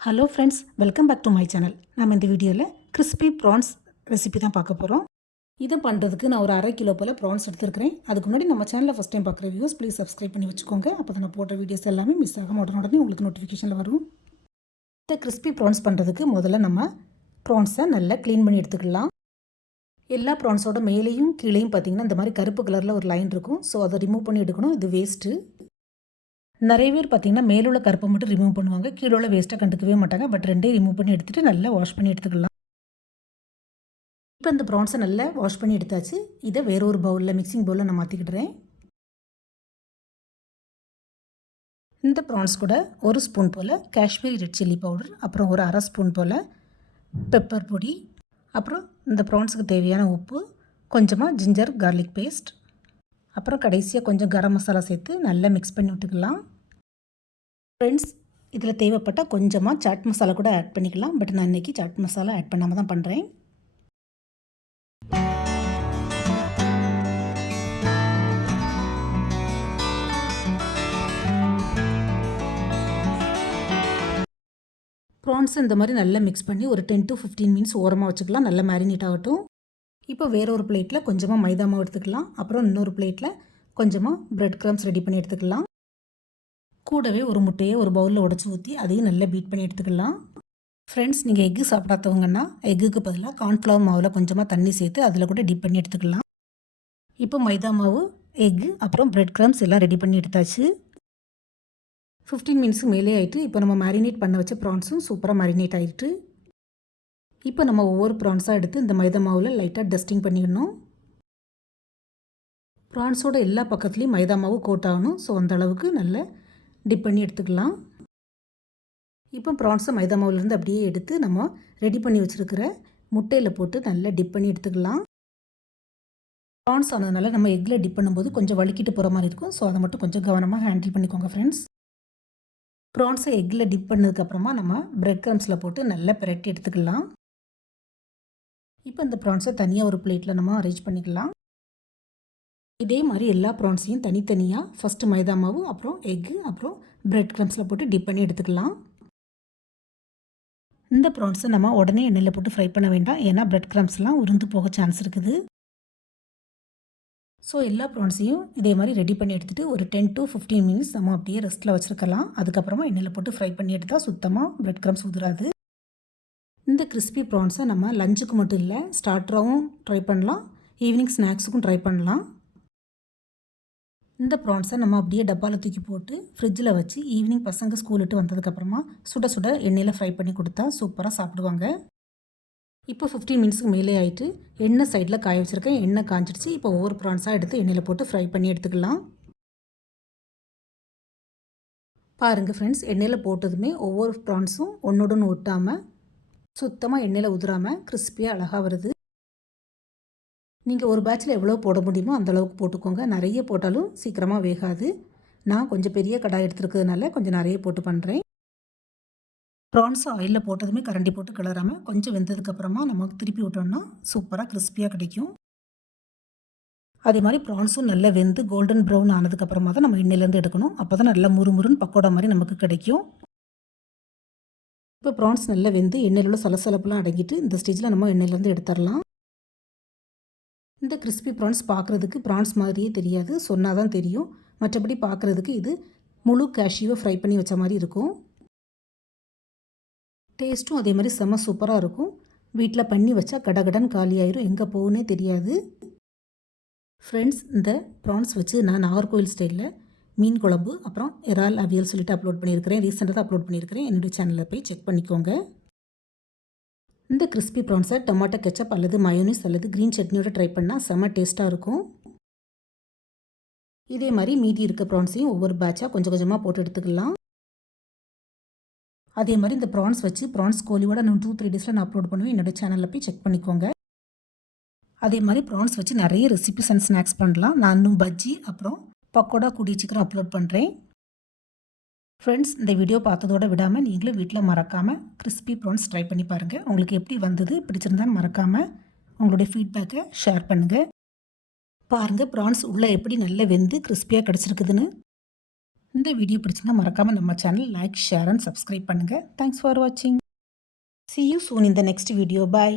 Hello friends welcome back to my channel நம்ம இந்த வீடியோவில் கிறிஸ்பி ப்ரான்ஸ் ரெசிபி தான் பார்க்க போகிறோம் இதை பண்ணுறதுக்கு நான் ஒரு அரை கிலோ போல் ப்ரான்ஸ் எடுத்துருக்கிறேன். அதுக்கு முன்னாடி நம்ம சேனலில் ஃபஸ்ட் டைம் பார்க்குற வியூஸ் ப்ளீஸ் சப்ஸ்கிரைப் பண்ணி வச்சுக்கோங்க. அப்போ தான் நான் போடுற வீடியோஸ் எல்லாமே மிஸ் ஆகாம உடனே உடனே உங்களுக்கு நோட்டிஃபிகேஷனில் வரும். இந்த கிறிஸ்பி ப்ரான்ஸ் பண்ணுறதுக்கு முதல்ல நம்ம ப்ரான்ஸை நல்லா க்ளீன் பண்ணி எடுத்துக்கலாம். எல்லா ப்ரான்ஸோட மேலேயும் கீழேயும் பார்த்தீங்கன்னா இந்த மாதிரி கருப்பு கலரில் ஒரு லைன் இருக்கும். ஸோ அதை ரிமூவ் பண்ணி எடுக்கணும். இது வேஸ்ட்டு நிறைய பேர் பார்த்தீங்கன்னா மேலுள்ள கருப்பை மட்டும் ரிமூவ் பண்ணுவாங்க கீழே உள்ள வேஸ்ட்டாக கண்டுக்கவே மாட்டாங்க. பட் ரெண்டையும் ரிமூவ் பண்ணி எடுத்துகிட்டு நல்லா வாஷ் பண்ணி எடுத்துக்கலாம். இப்போ இந்த ப்ரான்ஸை நல்லா வாஷ் பண்ணி எடுத்தாச்சு. இதை வேற ஒரு பவுலில் மிக்சிங் பவுலில் நான் மாற்றிக்கிட்டுறேன் இந்த ப்ரான்ஸ் கூட ஒரு ஸ்பூன் போல் காஷ்மீரி ரெட் சில்லி பவுடர் அப்புறம் ஒரு அரை ஸ்பூன் போல் பெப்பர் பொடி அப்புறம் இந்த ப்ரான்ஸுக்கு தேவையான உப்பு கொஞ்சமாக ஜிஞ்சர் கார்லிக் பேஸ்ட் அப்புறம் கடைசியாக கொஞ்சம் கரம் மசாலா சேர்த்து நல்லா மிக்ஸ் பண்ணி விட்டுக்கலாம். ஃப்ரெண்ட்ஸ் இதில் தேவைப்பட்டால் கொஞ்சமாக சாட் மசாலா கூட ஆட் பண்ணிக்கலாம். பட் நான் இன்றைக்கி சாட் மசாலா ஆட் பண்ணாமல் தான் பண்ணுறேன் ப்ரான்ஸ் இந்த மாதிரி நல்லா மிக்ஸ் பண்ணி ஒரு டென் டு ஃபிஃப்டீன் மினிட்ஸ் ஓரமாக வச்சுக்கலாம். நல்லா மேரினேட் ஆகட்டும். இப்போ வேற ஒரு பிளேட்டில் கொஞ்சமாக மைதா மாவு எடுத்துக்கலாம். அப்புறம் இன்னொரு பிளேட்டில் கொஞ்சமாக பிரெட் க்ரம்ஸ் ரெடி பண்ணி எடுத்துக்கலாம். கூடவே ஒரு முட்டையை ஒரு பவுலில் உடச்சி ஊற்றி அதையும் நல்லா பீட் பண்ணி எடுத்துக்கலாம். ஃப்ரெண்ட்ஸ் நீங்கள் எக்கு சாப்பிடாதவங்கன்னா எக்குக்கு பதிலாக கார்ன்ஃப்ளவர் மாவில் கொஞ்சமாக தண்ணி சேர்த்து அதில் கூட டிப் பண்ணி எடுத்துக்கலாம். இப்போ மைதா மாவு எக்கு அப்புறம் பிரெட் க்ரம்ஸ் எல்லாம் ரெடி பண்ணி எடுத்தாச்சு. ஃபிஃப்டீன் மினிட்ஸுக்கு மேலே ஆகிட்டு இப்போ நம்ம மேரினேட் பண்ண வச்ச ப்ரான்ஸும் சூப்பராக மேரினேட் ஆகிட்டு இப்போ நம்ம ஒவ்வொரு ப்ரான்ஸாக எடுத்து இந்த மைதா மாவில் லைட்டாக டஸ்டிங் பண்ணிடணும். ப்ரான்ஸோட எல்லா பக்கத்துலேயும் மைதா மாவு கோட் ஆகணும். ஸோ அந்த அளவுக்கு நல்லா டிப் பண்ணி எடுத்துக்கலாம். இப்போ ப்ரான்ஸை மைதா மாவுலேருந்து அப்படியே எடுத்து நம்ம ரெடி பண்ணி வச்சுருக்கிற முட்டையில் போட்டு நல்லா டிப் பண்ணி எடுத்துக்கலாம். ப்ரான்ஸ் ஆனதுனால நம்ம எக்கில் டிப் பண்ணும்போது கொஞ்சம் வலிக்கிட்டு போகிற மாதிரி இருக்கும். ஸோ அதை மட்டும் கொஞ்சம் கவனமாக ஹேண்டில் பண்ணிக்கோங்க ஃப்ரெண்ட்ஸ் ப்ரான்ஸை எக்கில் டிப் பண்ணதுக்கப்புறமா நம்ம பிரெட் க்ரம்ஸில் போட்டு நல்லா பிரட்டி எடுத்துக்கலாம். இப்போ இந்த ப்ரான்ஸை தனியாக ஒரு பிளேட்டில் நம்ம அரேஞ்ச் பண்ணிக்கலாம். இதே மாதிரி எல்லா ப்ரான்ஸையும் தனித்தனியாக ஃபஸ்ட்டு மைதா மாவு அப்புறம் எக்கு அப்புறம் ப்ரெட் க்ரம்ஸில் போட்டு டிப் பண்ணி எடுத்துக்கலாம். இந்த ப்ரான்ஸை நம்ம உடனே எண்ணெயில் போட்டு ஃப்ரை பண்ண வேண்டாம். ஏன்னா ப்ரெட் க்ரம்ஸ்லாம் உருந்து போக சான்ஸ் இருக்குது. ஸோ எல்லா ப்ரான்ஸையும் இதே மாதிரி ரெடி பண்ணி எடுத்துகிட்டு ஒரு டென் டு ஃபிஃப்டீன் மினிட்ஸ் நம்ம அப்படியே ரெஸ்ட்டில் வச்சுருக்கலாம். அதுக்கப்புறமா எண்ணெயில் போட்டு ஃப்ரை பண்ணி எடுத்தால் சுத்தமாக ப்ரெட் க்ரம்ஸ் உதிராது. இந்த கிறிஸ்பி ப்ரான்ஸை நம்ம லஞ்சுக்கு மட்டும் இல்லை ஸ்டார்டராகவும் ட்ரை பண்ணலாம் ஈவினிங் ஸ்நாக்ஸுக்கும் ட்ரை பண்ணலாம். இந்த ப்ரான்ஸை நம்ம அப்படியே டப்பாவில் தூக்கி போட்டு ஃப்ரிட்ஜில் வச்சு ஈவினிங் பசங்க ஸ்கூல் விட்டு வந்ததுக்கப்புறமா சுட சுட எண்ணெயில் ஃப்ரை பண்ணி கொடுத்தா சூப்பராக சாப்பிடுவாங்க. இப்போ ஃபிஃப்டீன் மினிட்ஸ்க்கு மேலே ஆகிட்டு எண்ணெய் சைடில் காய வச்சுருக்கேன் எண்ணெய் காஞ்சிடுச்சு இப்போ ஒவ்வொரு ப்ரான்ஸாக எடுத்து எண்ணெயில் போட்டு ஃப்ரை பண்ணி எடுத்துக்கலாம். பாருங்கள் ஃப்ரெண்ட்ஸ் எண்ணெயில் போட்டதுமே ஒவ்வொரு ப்ரான்ஸும் ஒன்றோடன்னு ஒட்டாமல் சுத்தமாக எண்ணெயில் உதிராமல் கிறிஸ்பியாக அழகாக வருது. நீங்கள் ஒரு பேட்சில் எவ்வளோ போட முடியுமோ அந்தளவுக்கு போட்டுக்கோங்க. நிறைய போட்டாலும் சீக்கிரமாக வேகாது. நான் கொஞ்சம் பெரிய கடாய் எடுத்துருக்கிறதுனால கொஞ்சம் நிறைய போட்டு பண்ணுறேன் ப்ரான்ஸ் ஆயிலில் போட்டதுமே கரண்டி போட்டு கிளறாமல் கொஞ்சம் வெந்ததுக்கப்புறமா நமக்கு திருப்பி விட்டோம்னா சூப்பராக கிறிஸ்பியாக கிடைக்கும். அதே மாதிரி ப்ரான்ஸும் நல்லா வெந்து கோல்டன் ப்ரௌன் ஆனதுக்கப்புறமா தான் நம்ம எண்ணெயிலேருந்து எடுக்கணும். அப்போ தான் நல்லா முறுமுறுன்னு பக்கோடா மாதிரி நமக்கு கிடைக்கும். இப்போ ப்ரான்ஸ் நல்லா வெந்து எண்ணெயில் உள்ள சலசலப்புலாம் அடங்கிட்டு இந்த ஸ்டேஜில் நம்ம எண்ணெயிலேருந்து எடுத்துடலாம். இந்த கிறிஸ்பி ப்ரான்ஸ் பார்க்குறதுக்கு ப்ரான்ஸ் மாதிரியே தெரியாது சொன்னால் தான் தெரியும். மற்றபடி பார்க்குறதுக்கு இது முழு கேஷியூவை ஃப்ரை பண்ணி வச்ச மாதிரி இருக்கும். டேஸ்ட்டும் அதே மாதிரி செம்ம சூப்பராக இருக்கும். வீட்டில் பண்ணி வச்சா கடகடன் காலியாயிரும் எங்கே போகுன்னே தெரியாது. ஃப்ரெண்ட்ஸ் இந்த ப்ரான்ஸ் வச்சு நான் நாகர்கோவில் ஸ்டைலில் மீன் குழம்பு அப்புறம் இறால் அவியல் சொல்லிட்டு அப்லோட் பண்ணியிருக்கிறேன். ரீசெண்டாக தான் அப்லோட் பண்ணியிருக்கிறேன். என்னுடைய சேனலில் போய் செக் பண்ணிக்கோங்க. இந்த கிறிஸ்பி ப்ரான்ஸை டொமாட்டோ கெச்சப் அல்லது மயோனிஸ் அல்லது க்ரீன் சட்னியோட ட்ரை பண்ணால் செம்ம டேஸ்ட்டாக இருக்கும். இதே மாதிரி மீதி இருக்க ப்ரான்ஸையும் ஒவ்வொரு பேட்சாக கொஞ்சம் கொஞ்சமாக போட்டு எடுத்துக்கலாம். அதே மாதிரி இந்த ப்ரான்ஸ் வச்சு ப்ரான்ஸ் கோழியோட நான் டூ த்ரீ டேஸில் நான் அப்லோட் பண்ணுவேன். என்னோடய சேனலில் போய் செக் பண்ணிக்கோங்க. அதே மாதிரி ப்ரான்ஸ் வச்சு நிறைய ரெசிபிஸ் அண்ட் ஸ்நாக்ஸ் பண்ணலாம். நான் இன்னும் பஜ்ஜி அப்புறம் பக்கோடா கூடிய சீக்கிரம் அப்லோட் பண்ணுறேன் ஃப்ரெண்ட்ஸ் இந்த வீடியோ பார்த்ததோட விடாமல் நீங்களும் வீட்டில் மறக்காமல் கிறிஸ்பி ப்ரான்ஸ் ட்ரை பண்ணி பாருங்கள் உங்களுக்கு எப்படி வந்தது பிடிச்சிருந்தான்னு மறக்காமல் உங்களுடைய ஃபீட்பேக்கை ஷேர் பண்ணுங்கள் பாருங்கள் ப்ரான்ஸ் உள்ளே எப்படி நல்லா வெந்து கிறிஸ்பியாக கிடச்சிருக்குதுன்னு. இந்த வீடியோ பிடிச்சிருந்தா மறக்காமல் நம்ம channel like share and subscribe பண்ணுங்கள் தேங்க்ஸ் ஃபார் வாட்சிங் சி யூ சூன் இந்த நெக்ஸ்ட் வீடியோ பாய்